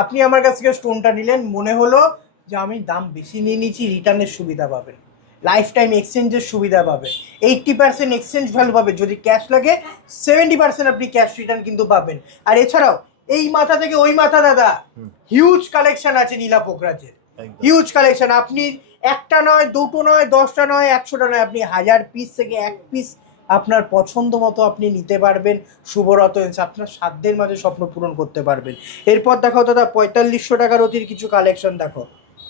আপনি আমার কাছ থেকে স্টোনটা নিলেন, মনে হলো যে আমি দাম বেশি নিয়ে নিচ্ছি, রিটার্নের সুবিধা পাবেন, লাইফ টাইম এক্সচেঞ্জের সুবিধা পাবেন, 80% এক্সচেঞ্জ ভ্যালু পাবেন, যদি ক্যাশ লাগে 70% আপনি ক্যাশ রিটার্ন কিন্তু পাবেন। আর এছাড়াও এই মাথা থেকে ওই মাথা দাদা হিউজ কালেকশন আছে নীলা পোকরাজের, হিউজ কালেকশন। আপনি একটা নয়, দুটো নয়, 10টা নয়, 100টা নয়, আপনি 1000 পিস থেকে 1 পিস আপনার পছন্দ মতো আপনি নিতে পারবেন। শুভরত আপনার সাধ্যের মাঝে স্বপ্ন পূরণ করতে পারবেন। এরপর দেখো দাদা 4500 টাকার অতির কিছু কালেকশন দেখো,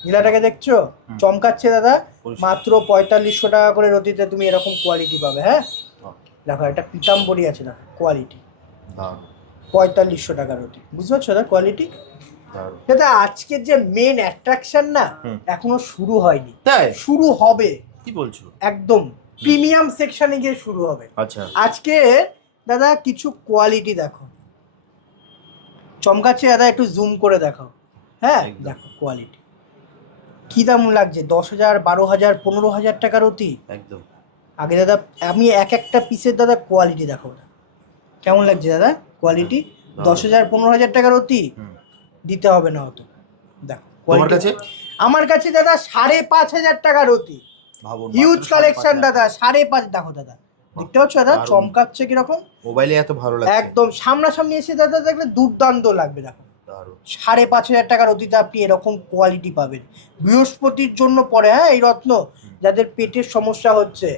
নীলাটাকে দেখছো চমকাচ্ছে দাদা, মাত্র 4500 টাকা করে রতিতে তুমি এরকম কোয়ালিটি পাবে। হ্যাঁ দেখো একটা পিতাম্বরী আছে না, কোয়ালিটি 4500 টাকার রতি, বুঝতে পারছো দাদা কোয়ালিটি। দাদা আজকের যে মেন অ্যাট্রাকশন না এখনো শুরু হয়নি, শুরু হবে। কি বলছো? একদম প্রিমিয়াম সেকশনে গিয়ে শুরু হবে। আচ্ছা আজকে দাদা কিছু কোয়ালিটি দেখো, চমকাচ্ছে দাদা, একটু জুম করে দেখাও। হ্যাঁ দেখো কোয়ালিটি কি দাম লাগছে, 10,000, 12,000, 15,000 টাকার অতি একদম। আগে দাদা আমি এক একটা পিসের দাদা কোয়ালিটি দেখো কেমন লাগছে দাদা, কোয়ালিটি 10,000, 15,000 টাকার অতি দিতে হবে না অত। দেখো তোমার কাছে, আমার কাছে দাদা 5,500 টাকার অতি, হিউজ কালেকশন দাদা, 5,500। দেখো দাদা দেখতে পাচ্ছ দাদা চমকাচ্ছে কিরকম, মোবাইলে এত ভালো লাগছে, একদম সামনাসামনি এসে দাদা দেখলে দুর্দান্ত লাগবে। দেখো 5,500 টাকার অতিতে আপনি এরকম কোয়ালিটি পাবেন। বৃহস্পতির জন্য পরে, হ্যাঁ এই রত্ন যাদের পেটের সমস্যা হচ্ছে,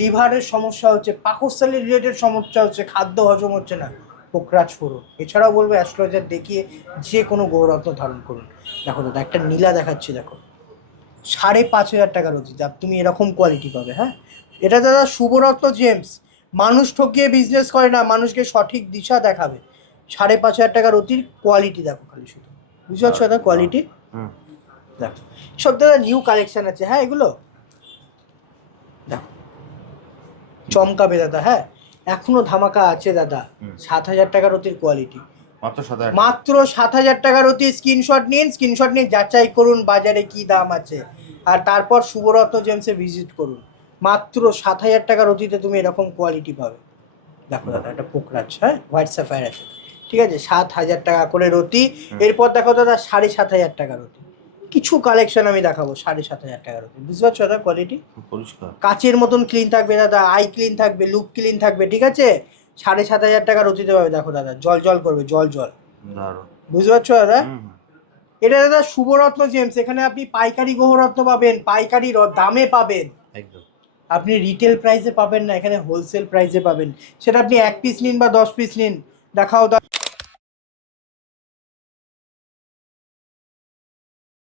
লিভারের সমস্যা হচ্ছে, পাকস্থলী রিলেটেড সমস্যা হচ্ছে, খাদ্য হজম হচ্ছে না, পোকরাজ করুন। এছাড়াও বলবো অ্যাস্ট্রোলজার দেখিয়ে যে কোনো গৌরত্ন ধারণ করুন। দেখো দাদা একটা নীলা দেখাচ্ছি, দেখো 5,500 টাকার অতিতে তুমি এরকম কোয়ালিটি পাবে। হ্যাঁ এটা দাদা শুভরত্ন জেমস, মানুষ ঠকিয়ে বিজনেস করে না, মানুষকে সঠিক দিশা দেখাবে। 5,500 টাকার অতির কোয়ালিটি দেখো খালি শুধু, বুঝতে পারছো দাদা কোয়ালিটি। দেখো সব দাদা নিউ কালেকশন আছে। হ্যাঁ এগুলো দেখো চমকাবে দাদা। হ্যাঁ এখনো ধামাকা আছে দাদা, 7,000 টাকার অতির কোয়ালিটি, মাত্র 7,000 টাকার অতি। স্ক্রিনশট নিন, স্ক্রিনশট নিন, যাচাই করুন বাজারে কি দাম আছে, আর তারপর শুভরত্ন জেমসে ভিজিট করুন। মাত্র 7,000 টাকার অতিতে তুমি এরকম কোয়ালিটি পাবে। দেখো দাদা একটা পোকরাজ, হ্যাঁ হোয়াইট স্যাফায়ার আছে, ঠিক আছে, 7,000 টাকা করে রতি। এরপর দেখো দাদা 7,500 টাকার রতি, কিছু কালেকশন আমি দেখাবো 7,500 টাকার রতি, বুঝতে পারছো দাদা কোয়ালিটি। কাচের মতন ক্লিন থাকবে দাদা, আই ক্লিন থাকবে, লুক ক্লিন থাকবে, ঠিক আছে, 7,500 টাকার রতিতে পাবে। দেখো দাদা জল জল করবে, জল জল, বুঝতে পারছো দাদা। এটা দাদা শুভরত্ন জেমস, এখানে আপনি পাইকারি গ্রহরত্ন পাবেন, পাইকারি দামে পাবেন, আপনি রিটেল প্রাইসে পাবেন না, এখানে হোলসেল প্রাইসে পাবেন। সেটা আপনি 1 পিস নিন বা 10 পিস নিন। দেখাও দাদা